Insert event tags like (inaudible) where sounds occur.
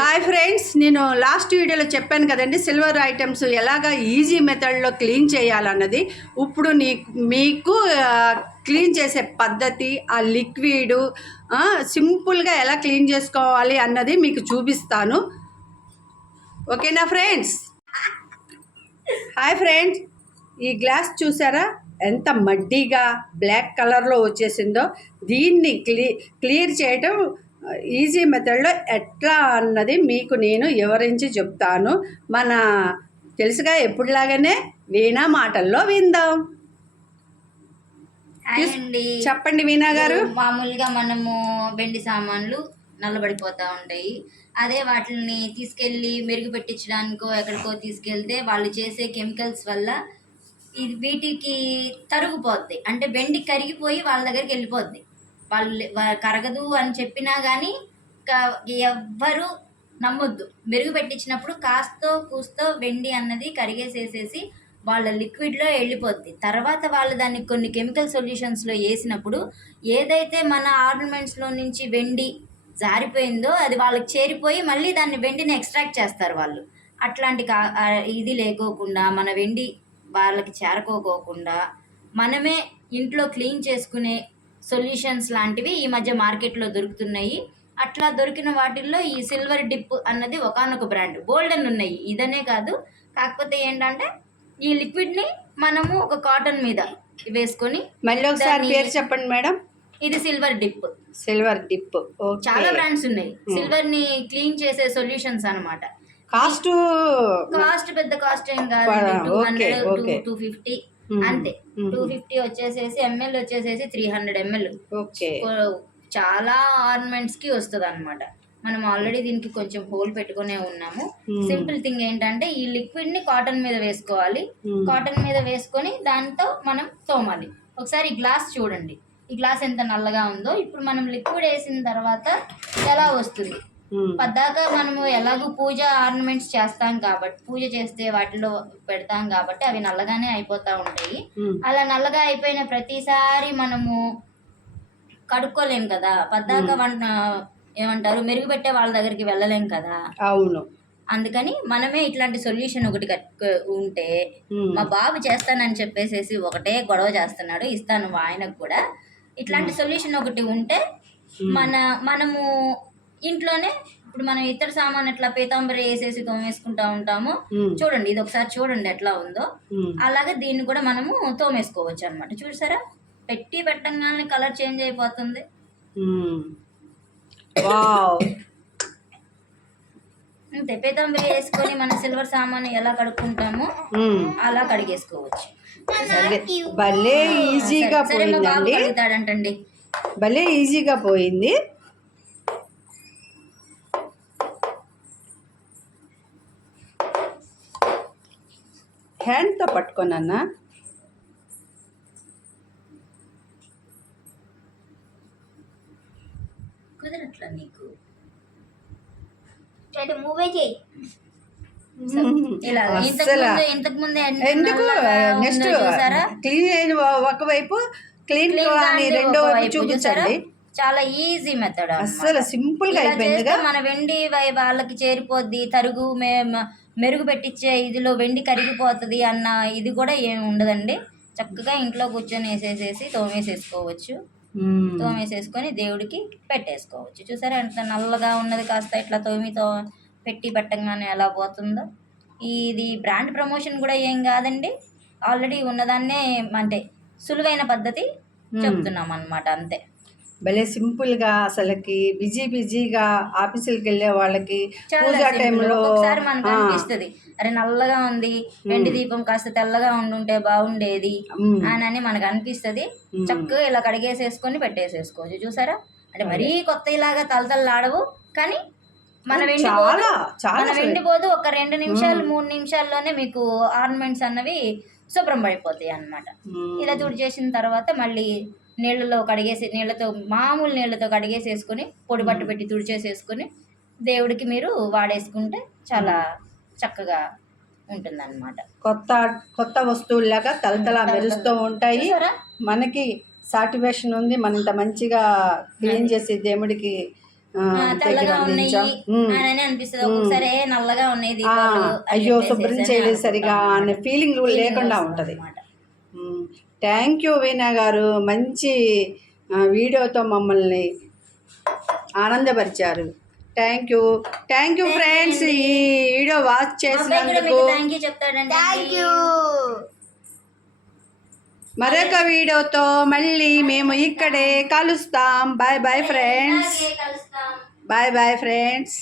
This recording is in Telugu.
హాయ్ ఫ్రెండ్స్ నేను లాస్ట్ వీడియోలో చెప్పాను కదండి సిల్వర్ ఐటమ్స్ ఎలాగ ఈజీ మెథడ్లో క్లీన్ చేయాలన్నది. ఇప్పుడు నీ మీకు క్లీన్ చేసే పద్ధతి ఆ లిక్విడ్ సింపుల్గా ఎలా క్లీన్ చేసుకోవాలి అన్నది మీకు చూపిస్తాను. ఓకేనా ఫ్రెండ్స్ హాయ్ ఫ్రెండ్స్ ఈ గ్లాస్ చూసారా? ఎంత మడ్డీగా బ్లాక్ కలర్లో వచ్చేసిందో. దీన్ని క్లీ క్లియర్ చేయటం ఈజీ మెథడ్లో ఎట్లా అన్నది మీకు నేను వివరించి చెప్తాను. మన తెలుసుగా ఎప్పుడులాగానే వీణా మాటల్లో విందాం. చెప్పండి వీణా గారు. మామూలుగా మనము వెండి సామాన్లు నల్లబడిపోతూ ఉంటాయి. అదే వాటిని తీసుకెళ్ళి మెరుగు పెట్టించడానికో ఎక్కడికో తీసుకెళ్తే వాళ్ళు చేసే కెమికల్స్ వల్ల ఇది వీటికి తరుగుపోద్ది అంటే వెండి కరిగిపోయి వాళ్ళ దగ్గరికి వెళ్ళిపోద్ది. వాళ్ళు కరగదు అని చెప్పినా కానీ ఎవ్వరు నమ్మొద్దు. మెరుగు పెట్టించినప్పుడు కాస్తో కూస్తో వెండి అన్నది కరిగేసేసేసి వాళ్ళ లిక్విడ్లో వెళ్ళిపోద్ది. తర్వాత వాళ్ళు దాన్ని కొన్ని కెమికల్ సొల్యూషన్స్లో వేసినప్పుడు ఏదైతే మన ఆర్నమెంట్స్లో నుంచి వెండి జారిపోయిందో అది వాళ్ళకి చేరిపోయి మళ్ళీ దాన్ని వెండిని ఎక్స్ట్రాక్ట్ చేస్తారు వాళ్ళు. అట్లాంటి కా ఇది లేకోకుండా మన వెండి వాళ్ళకి చేరుకోకోకుండా మనమే ఇంట్లో క్లీన్ చేసుకునే సొల్యూషన్స్ లాంటివి ఈ మధ్య మార్కెట్లో దొరుకుతున్నాయి. అట్లా దొరికిన వాటిల్లో ఈ సిల్వర్ డిప్ అన్నది ఒకానొక బ్రాండ్. గోల్డెన్ ఉన్నాయి. ఇదనే కాదు. కాకపోతే ఏంటంటే ఈ లిక్విడ్ని మనము ఒక కాటన్ మీద వేసుకొని మళ్ళీ ఒకసారి పేరు చెప్పండి మేడం. ఇది సిల్వర్ డిప్. Silver dip. చాలా బ్రాండ్స్ ఉన్నాయి. సిల్వర్ని క్లీన్ చేసే సొల్యూషన్స్ అన్నమాట. కాస్ట్ కాస్ట్ పెద్ద కాస్ట్ ఏం కాదు. Two hundred. Two fifty. అంతే. టూ ఫిఫ్టీ వచ్చేసేసి ఎంఎల్ వచ్చేసేసి త్రీ హండ్రెడ్ ఎంఎల్ చాలా ఆర్నమెంట్స్కి వస్తుంది అనమాట మనం ఆల్రెడీ దీనికి కొంచెం హోల్ పెట్టుకునే ఉన్నాము. సింపుల్ థింగ్ ఏంటంటే ఈ లిక్విడ్ని కాటన్ మీద వేసుకోవాలి. కాటన్ మీద వేసుకొని దాంతో మనం తోమాలి. ఒకసారి ఈ గ్లాస్ చూడండి. ఈ గ్లాస్ ఎంత నల్లగా ఉందో. ఇప్పుడు మనం లిక్విడ్ వేసిన తర్వాత ఎలా వస్తుంది. పద్దాక మనము ఎలాగో పూజ ఆర్నమెంట్స్ చేస్తాం కాబట్టి పూజ చేస్తే వాటిలో పెడతాం కాబట్టి అవి నల్లగానే అయిపోతూ ఉంటాయి. అలా నల్లగా అయిపోయిన ప్రతిసారి మనము కడుక్కోలేం కదా. పద్దాక వంట ఏమంటారు మెరుగు పెట్టే వాళ్ళ దగ్గరికి వెళ్ళలేం కదా. అవును. అందుకని మనమే ఇట్లాంటి సొల్యూషన్ ఒకటి కట్- ఉంటే. మా బాబు చేస్తానని చెప్పేసేసి ఒకటే గొడవ చేస్తున్నాడు ఇస్తాను ఆయనకు కూడా. ఇట్లాంటి సొల్యూషన్ ఒకటి ఉంటే మన మనము ఇంట్లోనే ఇప్పుడు మనం ఇతర సామాన్ ఎట్లా పీతాంబరి వేసేసి తోమేసుకుంటా ఉంటాము. చూడండి ఇది ఒకసారి చూడండి ఎట్లా ఉందో. అలాగే దీన్ని కూడా మనము తోమేసుకోవచ్చు అనమాట చూసారా? పెట్టి పెట్టంగానే కలర్ చేంజ్ అయిపోతుంది. అంతే పీతాంబరి వేసుకొని మన సిల్వర్ సామాన్ ఎలా కడుక్కుంటామో. అలా కడిగేసుకోవచ్చు. భలే ఈజీగా పోయిందండి. భలే ఈజీగా పోయింది. హ్యాండ్తో పట్టుకోనన్నా. కుదరట్లా నీకు? మూవే చేయి. (laughs) ఎందుకు? నెక్స్ట్ క్లీన్ అయిన ఒకవైపు క్లీన్ అని రెండో వైపు? చూపించండి. చాలా ఈజీ మెథడ్ అస్సలు సింపుల్గా చేస్తే మన వెండి వై- వాళ్ళకి చేరిపోద్ది తరుగు మే- మెరుగు పెట్టించే ఇదిలో వెండి కరిగిపోతుంది అన్న ఇది కూడా ఏమి ఉండదండి. చక్కగా ఇంట్లో కూర్చొని వేసేసేసి తోమేసేసుకోవచ్చు. తోమేసేసుకొని దేవుడికి పెట్టేసుకోవచ్చు. చూసారా ఎంత నల్లగా ఉన్నది కాస్త ఇట్లా తోమి తో పెట్టి పెట్టంగానే ఎలా పోతుందో. ఇది బ్రాండ్ ప్రమోషన్ కూడా ఏం కాదండి. ఆల్రెడీ ఉన్నదాన్నే అంటే సులువైన పద్ధతి చెప్తున్నాం అన్నమాట అంతే. భలే సింపుల్గా అసలుకి బిజీ బిజీగా ఆఫీసులకు వెళ్ళే వాళ్ళకి పూజా. టైంలో ఒక్కొక్కసారి మనకు అనిపిస్తుంది. అరే నల్లగా ఉంది వెండి దీపం కాస్త తెల్లగా ఉండుంటే బాగుండేది అని అని మనకు అనిపిస్తుంది. చక్కగా ఇలా కడిగేసేసుకొని పెట్టేసేసుకోవచ్చు. చూసారా? అంటే మరీ కొత్త ఇలాగా తలతల్లాడవు కానీ మన వెండి చాలా పోదు. చాలా మన వెండి పోదు ఒక రెండు నిమిషాలు మూడు నిమిషాల్లోనే మీకు ఆర్నమెంట్స్ అన్నవి శుభ్రం పడిపోతాయి అన్నమాట. ఇలా తుడి చేసిన తర్వాత మళ్ళీ నీళ్ళలో కడిగేసి నీళ్ళతో మామూలు నీళ్ళతో కడిగేసేసుకొని పొడి బట్ట పెట్టి తుడిచేసేసుకొని దేవుడికి మీరు వాడేసుకుంటే చాలా చక్కగా ఉంటుందన్నమాట. కొత్త కొత్త వస్తువుల్లాగా తలతల మెరుస్తూ ఉంటాయి. మనకి సాటిస్ఫాక్షన్ ఉంది. మనం ఇంత మంచిగా క్లీన్ చేసి దేవుడికి తెల్లగా ఉన్నాయి. అని అనిపిస్తుంది. ఒక్కొక్కసారి "ఏ, నల్లగా ఉన్నాయి అయ్యో శుభ్రం చేయలేదు సరిగా అనే. ఫీలింగ్ లేకుండా ఉంటుంది. థ్యాంక్ యూ వీణా గారు. మంచి వీడియోతో మమ్మల్ని ఆనందపరిచారు. Thank you thank you friends ఈ వీడియో వాచ్ చేసినందుకు మరొక వీడియోతో మళ్ళీ మేము ఇక్కడే కలుస్తాం. Bye bye friends bye bye friends